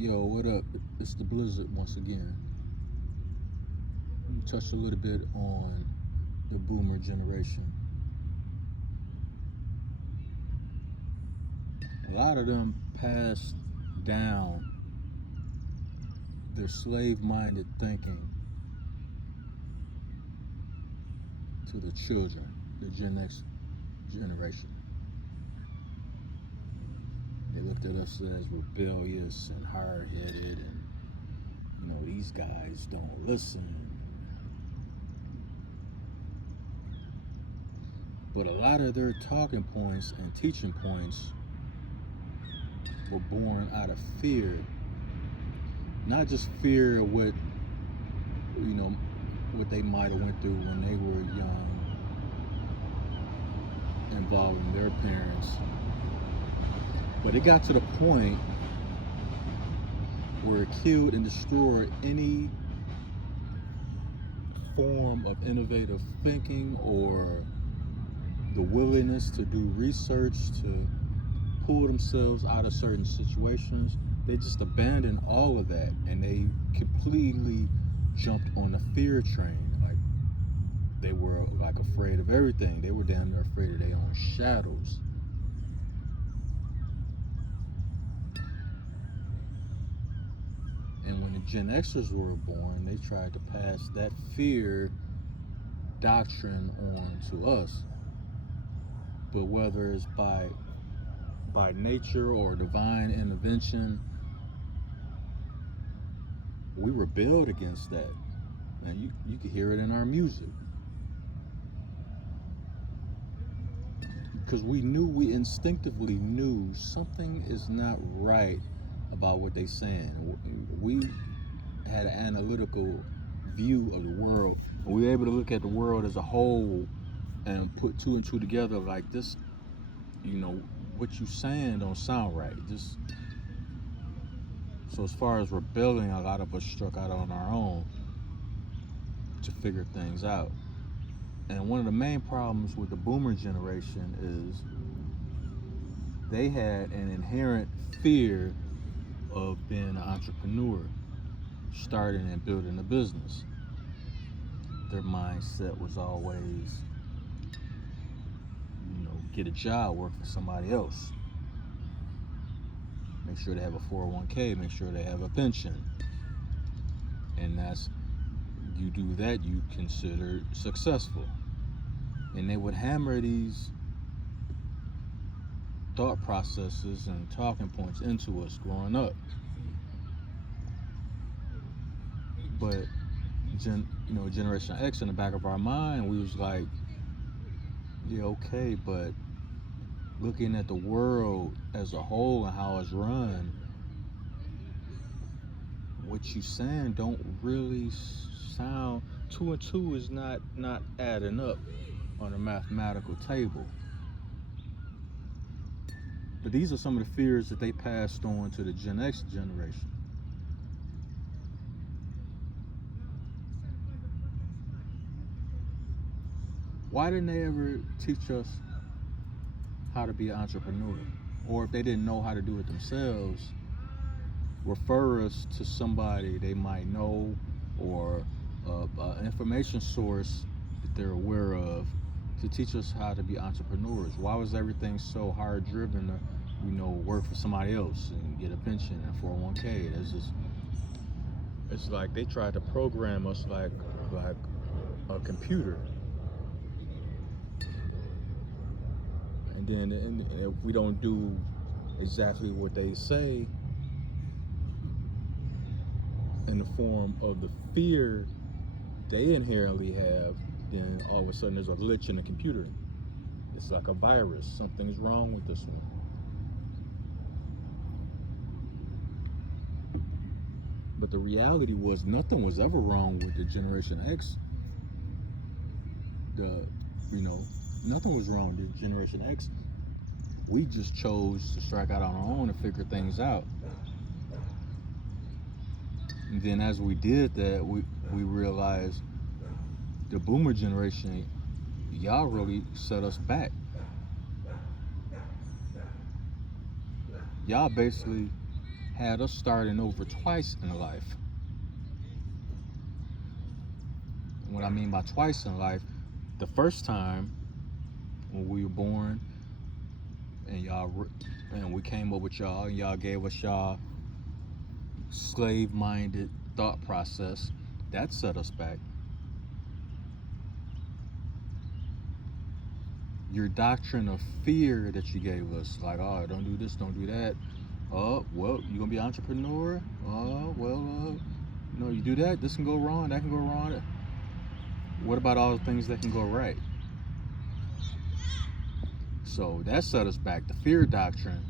Yo, what up? It's the Blizzard once again. We touched a little bit on the boomer generation. A lot of them passed down their slave minded thinking to the children, the Gen X generation. They looked at us as rebellious and hard headed, and these guys don't listen. But a lot of their talking points and teaching points were born out of fear. Not just fear of what they might have went through when they were young, involving their parents. But it got to the point where it killed and destroyed any form of innovative thinking or the willingness to do research, to pull themselves out of certain situations. They just abandoned all of that and they completely jumped on the fear train. Like, they were like afraid of everything. They were damn near afraid of their own shadows. And when the Gen Xers were born, they tried to pass that fear doctrine on to us. But whether it's by nature or divine intervention, we rebelled against that. And you can hear it in our music. Because we instinctively knew something is not right about what they're saying. We had an analytical view of the world. We were able to look at the world as a whole and put two and two together like this, what you saying don't sound right. So as far as rebelling, a lot of us struck out on our own to figure things out. And one of the main problems with the boomer generation is they had an inherent fear of being an entrepreneur, starting and building a business. Their mindset was always, get a job, work for somebody else. Make sure they have a 401k, make sure they have a pension. And you do that, you consider successful. And they would hammer these thought processes and talking points into us growing up. But Generation X, in the back of our mind, we was like, yeah, okay, but looking at the world as a whole and how it's run, what you saying don't really sound. 2 and 2 is not adding up on a mathematical table. But these are some of the fears that they passed on to the Gen X generation. Why didn't they ever teach us how to be an entrepreneur? Or if they didn't know how to do it themselves, refer us to somebody they might know or an information source that they're aware of to teach us how to be entrepreneurs. Why was everything so hard driven to, work for somebody else and get a pension and 401k? It's like they tried to program us like a computer. And then if we don't do exactly what they say in the form of the fear they inherently have, then all of a sudden there's a glitch in the computer. It's like a virus. Something's wrong with this one. But the reality was nothing was ever wrong with the Generation X. Nothing was wrong with the Generation X. We just chose to strike out on our own and figure things out. And then as we did that, we realized the boomer generation, y'all really set us back. Y'all basically had us starting over twice in life. What I mean by twice in life, the first time when we were born, and we came up with y'all, and y'all gave us y'all slave-minded thought process, that set us back. Your doctrine of fear that you gave us, like, oh, don't do this, don't do that. Oh, well, you gonna be an entrepreneur? Oh, well, no, you do that, this can go wrong, that can go wrong. What about all the things that can go right? So that set us back. The fear doctrine.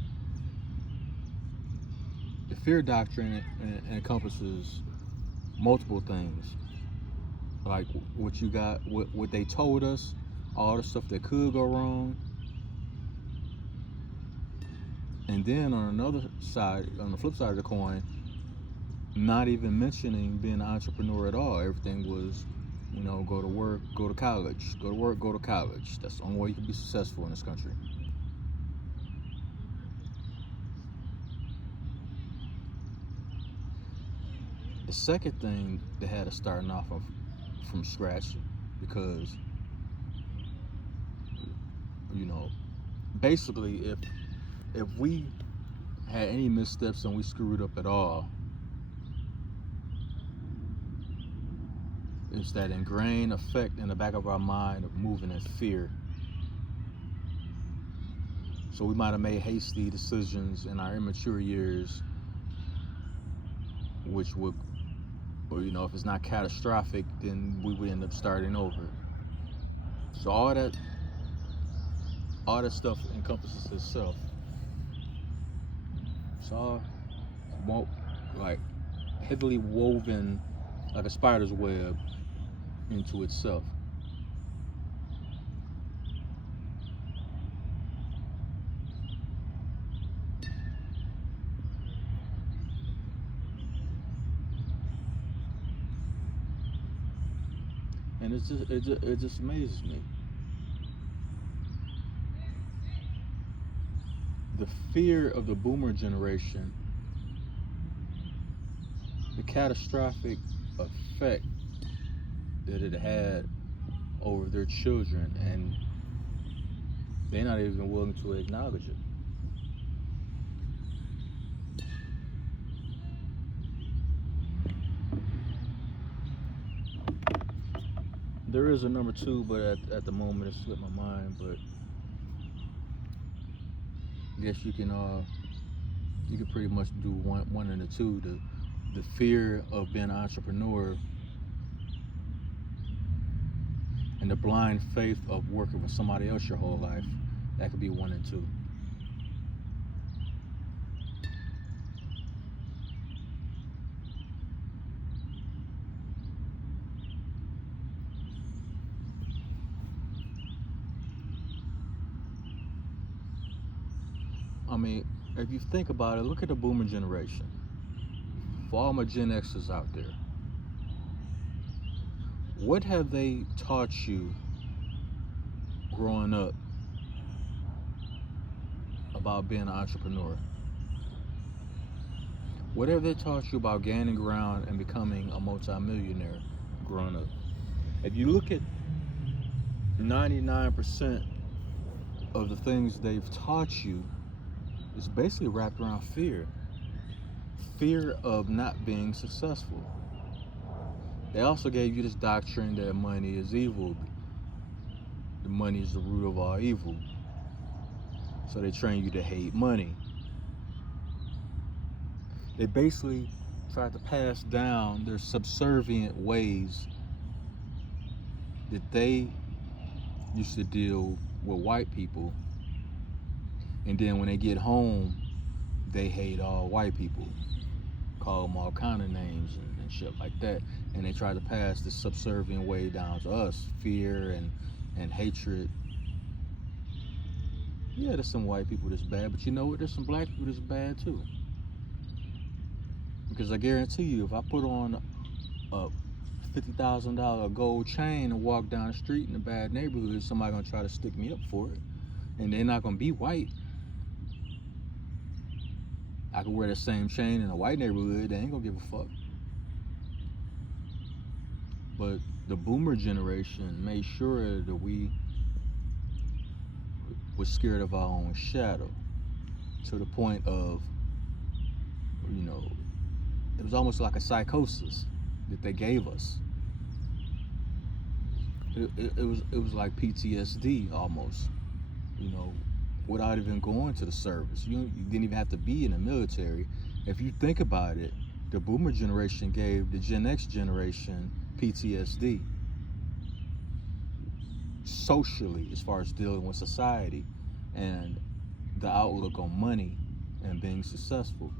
The fear doctrine encompasses multiple things, like what you got, what they told us, all the stuff that could go wrong, and then on another side, on the flip side of the coin, not even mentioning being an entrepreneur at all. Everything was, go to work, go to college, go to work, go to college. That's the only way you can be successful in this country. The second thing that had us starting off from scratch, because basically if we had any missteps and we screwed up at all, it's that ingrained effect in the back of our mind of moving in fear. So we might have made hasty decisions in our immature years, which would, if it's not catastrophic, then we would end up starting over. So all that stuff encompasses itself. It's all like heavily woven like a spider's web into itself. And it just amazes me. The fear of the boomer generation, the catastrophic effect that it had over their children, and they're not even willing to acknowledge it. There is a number two, but at the moment it slipped my mind. But I guess you can pretty much do one and the two. The fear of being an entrepreneur and the blind faith of working with somebody else your whole life. That could be one and two. I mean, if you think about it, look at the boomer generation. For all my Gen Xers out there, what have they taught you growing up about being an entrepreneur? What have they taught you about gaining ground and becoming a multimillionaire growing up? If you look at 99% of the things they've taught you, it's basically wrapped around fear. Fear of not being successful. They also gave you this doctrine that money is evil. The money is the root of all evil. So they train you to hate money. They basically tried to pass down their subservient ways that they used to deal with white people. And then when they get home, they hate all white people. Call them all kind of names and shit like that. And they try to pass this subservient way down to us. Fear and hatred. Yeah, there's some white people that's bad, but you know what? There's some black people that's bad too. Because I guarantee you, if I put on a $50,000 gold chain and walk down the street in a bad neighborhood, somebody's gonna try to stick me up for it. And they're not gonna be white. I could wear that same chain in a white neighborhood. They ain't gonna give a fuck. But the boomer generation made sure that we was scared of our own shadow to the point of, you know, it was almost like a psychosis that they gave us. It was like PTSD almost, you know, without even going to the service. You didn't even have to be in the military. If you think about it, the boomer generation gave the Gen X generation PTSD socially, as far as dealing with society and the outlook on money and being successful.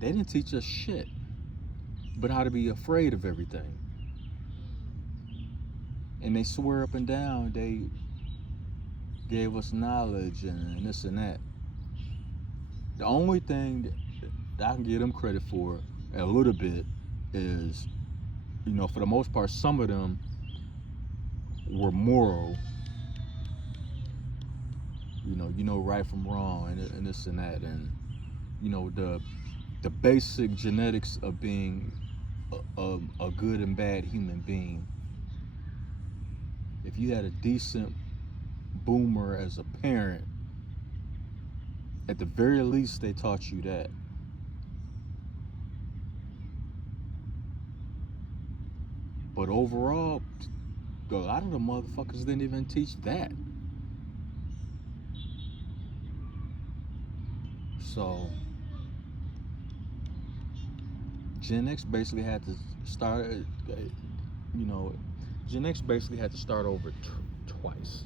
They didn't teach us shit but how to be afraid of everything. And they swear up and down they gave us knowledge and this and that. The only thing that I can give them credit for a little bit is, you know, for the most part, some of them were moral. You know right from wrong and this and that, and you know the basic genetics of being a good and bad human being. If you had a decent boomer as a parent, at the very least they taught you that. But overall, a lot of the motherfuckers didn't even teach that. So Gen X basically had to start, you know, Gen X basically had to start over twice.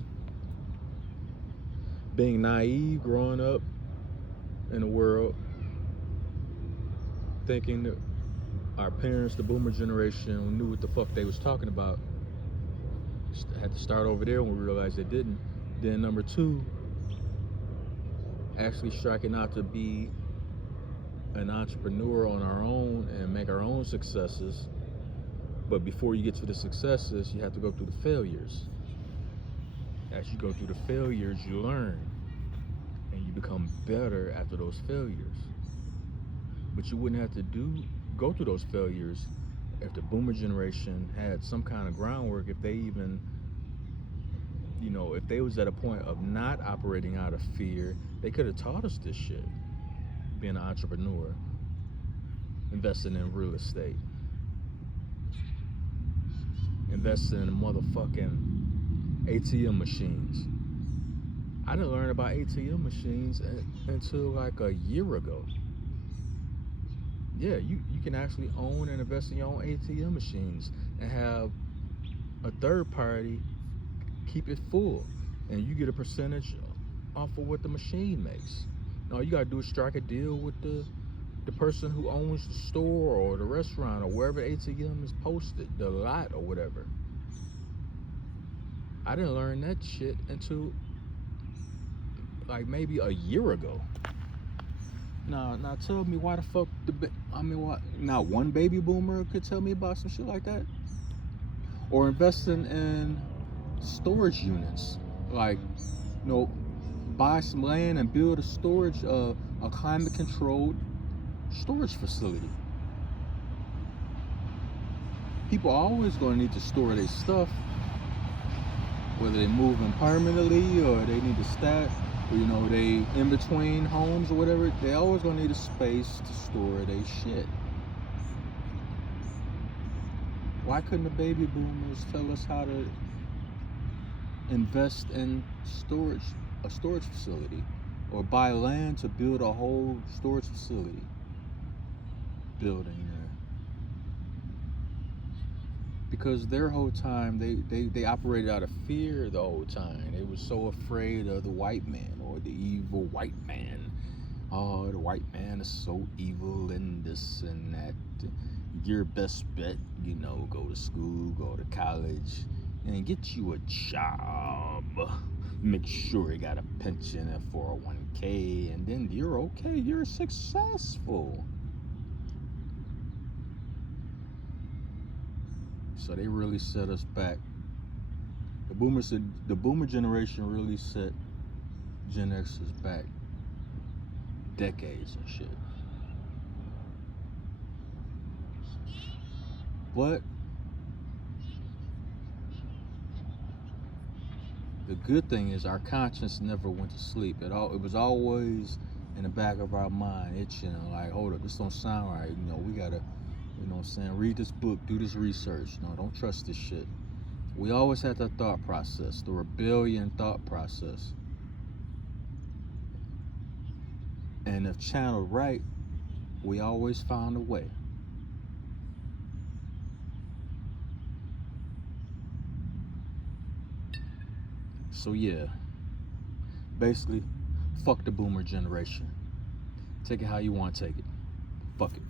Being naive, growing up in the world, thinking that our parents, the boomer generation, knew what the fuck they was talking about. Had to start over there when we realized they didn't. Then number two, actually striking out to be an entrepreneur on our own and make our own successes. But before you get to the successes, you have to go through the failures. As you go through the failures, you learn and you become better after those failures. But you wouldn't have to go through those failures if the boomer generation had some kind of groundwork. If they even, you know, if they was at a point of not operating out of fear, they could have taught us this shit. Being an entrepreneur, investing in real estate, investing in motherfucking ATM machines. I didn't learn about ATM machines until like a year ago. Yeah, you can actually own and invest in your own ATM machines and have a third party keep it full, and you get a percentage off of what the machine makes. All you gotta do is strike a deal with the person who owns the store or the restaurant or wherever the ATM is posted, the lot or whatever. I didn't learn that shit until like maybe a year ago. Now tell me why the fuck what? Not one baby boomer could tell me about some shit like that, or investing in storage units, like, you know, buy some land and build a climate controlled storage facility. People are always going to need to store their stuff, whether they're moving permanently or they need to stash, you know, they in between homes or whatever. They always going to need a space to store their shit. Why couldn't the baby boomers tell us how to invest in a storage facility, or buy land to build a whole storage facility building there? Because their whole time they operated out of fear the whole time. They were so afraid of the white man or the evil white man. Oh, the white man is so evil and this and that. Your best bet, you know, go to school, go to college, and get you a job. Make sure you got a pension and 401k, and then you're okay, you're successful. So they really set us back. The boomer generation really set Gen X's back decades and shit. But the good thing is our conscience never went to sleep at all. It was always in the back of our mind itching, like, hold up, this don't sound right. We gotta, what I'm saying, read this book, do this research. No, don't trust this shit. We always had that thought process, the rebellion thought process. And if channeled right, we always found a way. So yeah, basically, fuck the boomer generation. Take it how you want to take it. Fuck it.